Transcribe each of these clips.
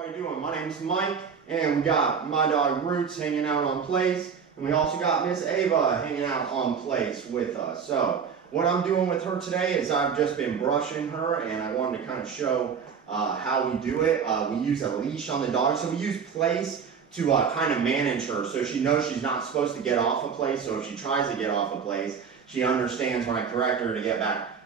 everybody doing? My name's Mike, and we got my dog Roots hanging out on place, and we also got Miss Ava hanging out on place with us. So what I'm doing with her today is I've just been brushing her, and I wanted to kind of show how we do it. We use a leash on the dog, so we use place to kind of manage her, so she knows she's not supposed to get off a place. So if she tries to get off a place, she understands when I correct her to get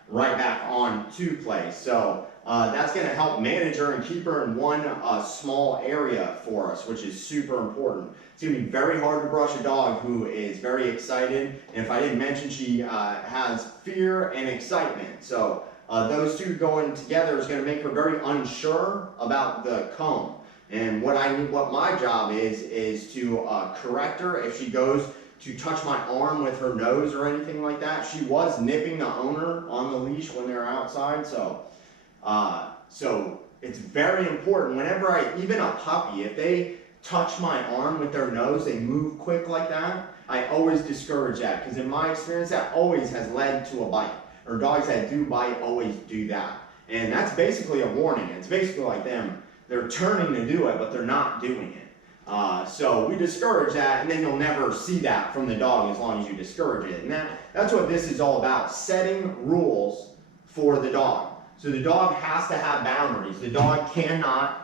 right back on to place. So that's going to help manage her and keep her in one small area for us, which is super important. It's going to be very hard to brush a dog who is very excited, and if I didn't mention, she has fear and excitement. So those two going together is going to make her very unsure about the comb. And what my job is to correct her if she goes to touch my arm with her nose or anything like that. She was nipping the owner on the leash when they're outside, so it's very important. Whenever even a puppy, if they touch my arm with their nose, they move quick like that, I always discourage that, because in my experience, that always has led to a bite. Or dogs that do bite always do that. And that's basically a warning. It's basically like they're turning to do it, but they're not doing it. So we discourage that, and then you'll never see that from the dog as long as you discourage it. And that's what this is all about, setting rules for the dog. So the dog has to have boundaries. The dog cannot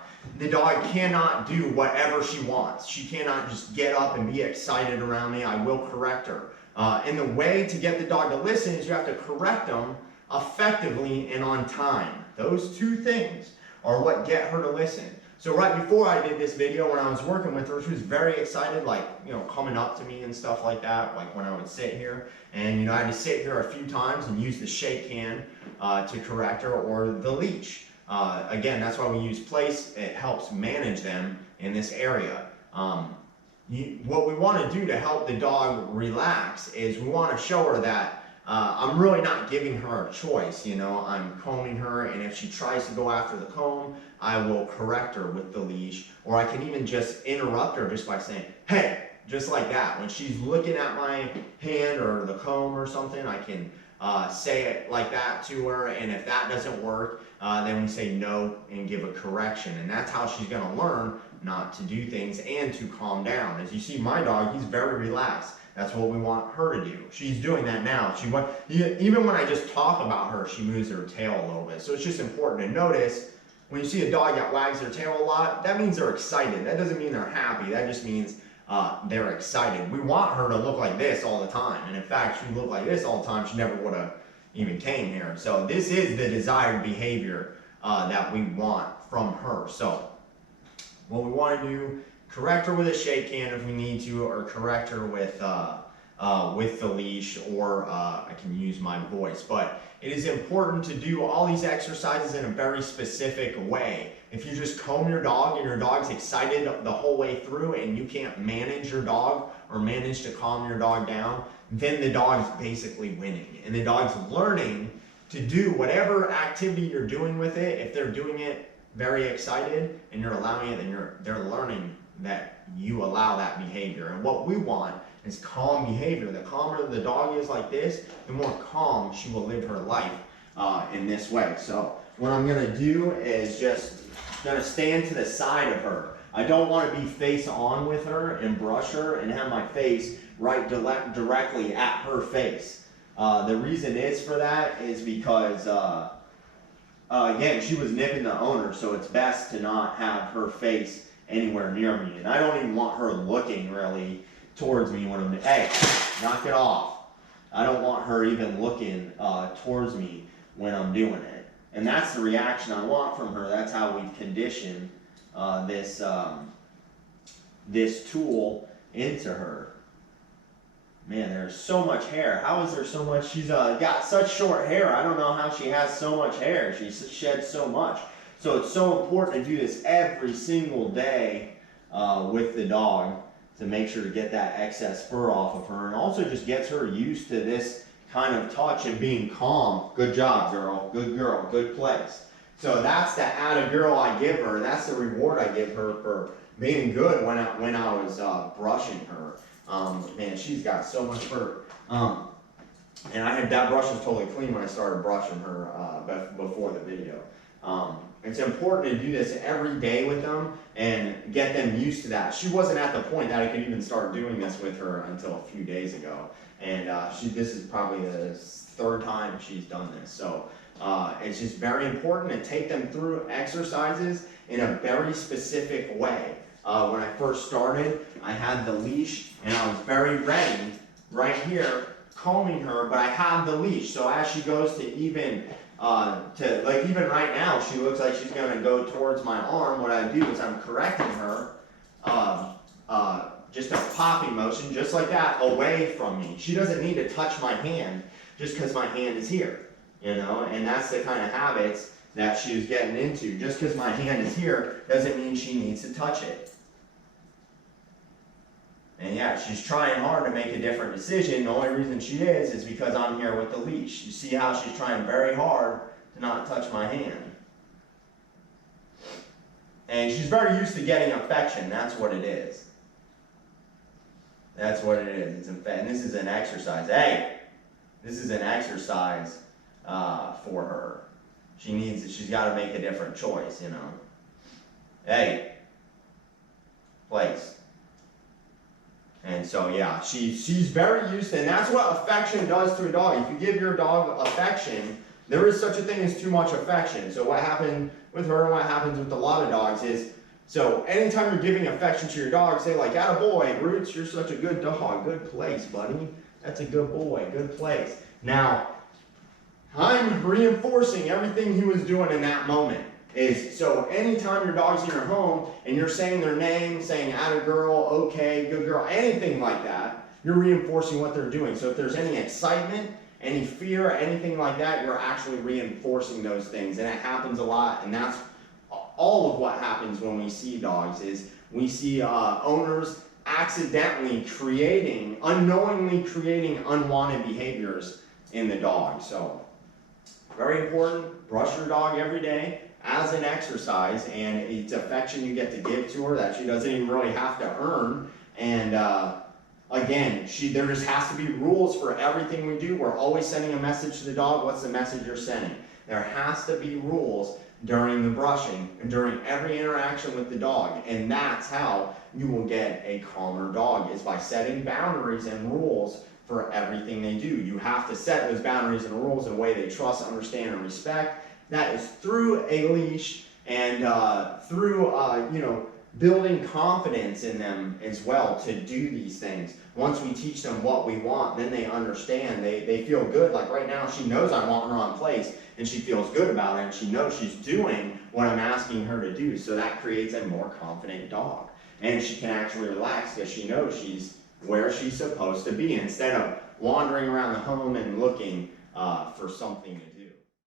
do whatever she wants. She cannot just get up and be excited around me. I will correct her. And the way to get the dog to listen is you have to correct them effectively and on time. Those two things are what get her to listen. So right before I did this video, when I was working with her, she was very excited, like, coming up to me and stuff like that, like when I would sit here. And, I had to sit here a few times and use the shake hand to correct her, or the leash. Again, that's why we use place. It helps manage them in this area. What we want to do to help the dog relax is we want to show her that I'm really not giving her a choice. I'm combing her, and if she tries to go after the comb, I will correct her with the leash, or I can even just interrupt her just by saying, hey, just like that. When she's looking at my hand or the comb or something, I can say it like that to her, and if that doesn't work, then we say no and give a correction, and that's how she's going to learn not to do things and to calm down. As you see, my dog, he's very relaxed. That's what we want her to do. She's doing that now. Even when I just talk about her, she moves her tail a little bit. So it's just important to notice when you see a dog that wags their tail a lot, that means they're excited. That doesn't mean they're happy. That just means they're excited. We want her to look like this all the time. And in fact, she looked like this all the time, she never would have even came here. So this is the desired behavior that we want from her. So what we want to do, correct her with a shake hand if we need to, or correct her with the leash, or I can use my voice. But it is important to do all these exercises in a very specific way. If you just comb your dog and your dog's excited the whole way through and you can't manage your dog or manage to calm your dog down, then the dog's basically winning. And the dog's learning to do whatever activity you're doing with it. If they're doing it very excited and you're allowing it, then they're learning that you allow that behavior. And what we want is calm behavior. The calmer the dog is like this, the more calm she will live her life in this way. So what I'm going to do is just going to stand to the side of her. I don't want to be face on with her and brush her and have my face right directly at her face. The reason is for that is because again, she was nipping the owner, so it's best to not have her face anywhere near me. And I don't even want her looking really towards me when I'm, hey, knock it off. I don't want her even looking towards me when I'm doing it. And that's the reaction I want from her. That's how we've conditioned this tool into her. Man, there's so much hair. How is there so much? She's got such short hair. I don't know how she has so much hair. She sheds so much. So it's so important to do this every single day with the dog to make sure to get that excess fur off of her, and also just gets her used to this kind of touch and being calm. Good job, girl. Good girl. Good place. So that's the added girl I give her. That's the reward I give her for being good when I was brushing her. Man, she's got so much fur. And that brush was totally clean when I started brushing her before the video. It's important to do this every day with them and get them used to that. She wasn't at the point that I could even start doing this with her until a few days ago. And this is probably the third time she's done this. So it's just very important to take them through exercises in a very specific way. When I first started, I had the leash and I was very ready right here combing her, but I had the leash. So as she goes to even even right now, she looks like she's going to go towards my arm. What I do is I'm correcting her, just a popping motion, just like that, away from me. She doesn't need to touch my hand just because my hand is here, you know, and that's the kind of habits that she was getting into. Just because my hand is here doesn't mean she needs to touch it. And yeah, she's trying hard to make a different decision. The only reason she is because I'm here with the leash. You see how she's trying very hard to not touch my hand. And she's very used to getting affection. That's what it is. That's what it is. And this is an exercise. Hey, this is an exercise for her. She's got to make a different choice, you know. Hey, place. And so yeah, she's very used to, and that's what affection does to a dog. If you give your dog affection, there is such a thing as too much affection. So what happened with her and what happens with a lot of dogs is, so anytime you're giving affection to your dog, say like, attaboy, Roots, you're such a good dog, good place, buddy. That's a good boy, good place. Now, I'm reinforcing everything he was doing in that moment. So anytime your dog's in your home and you're saying their name, saying atta girl, okay, good girl, anything like that, you're reinforcing what they're doing. So if there's any excitement, any fear, anything like that, you're actually reinforcing those things. And it happens a lot, and that's all of what happens when we see dogs is we see owners accidentally unknowingly creating unwanted behaviors in the dog. So very important, brush your dog every day as an exercise, and it's affection you get to give to her that she doesn't even really have to earn. And again, there just has to be rules for everything we do. We're always sending a message to the dog. What's the message you're sending? There has to be rules during the brushing and during every interaction with the dog, and that's how you will get a calmer dog, is by setting boundaries and rules for everything they do. You have to set those boundaries and rules in a way they trust, understand, and respect. That is through a leash and through building confidence in them as well to do these things. Once we teach them what we want, then they understand. They feel good. Like right now, she knows I want her on place, and she feels good about it, and she knows she's doing what I'm asking her to do. So that creates a more confident dog. And she can actually relax because she knows she's where she's supposed to be instead of wandering around the home and looking for something to do.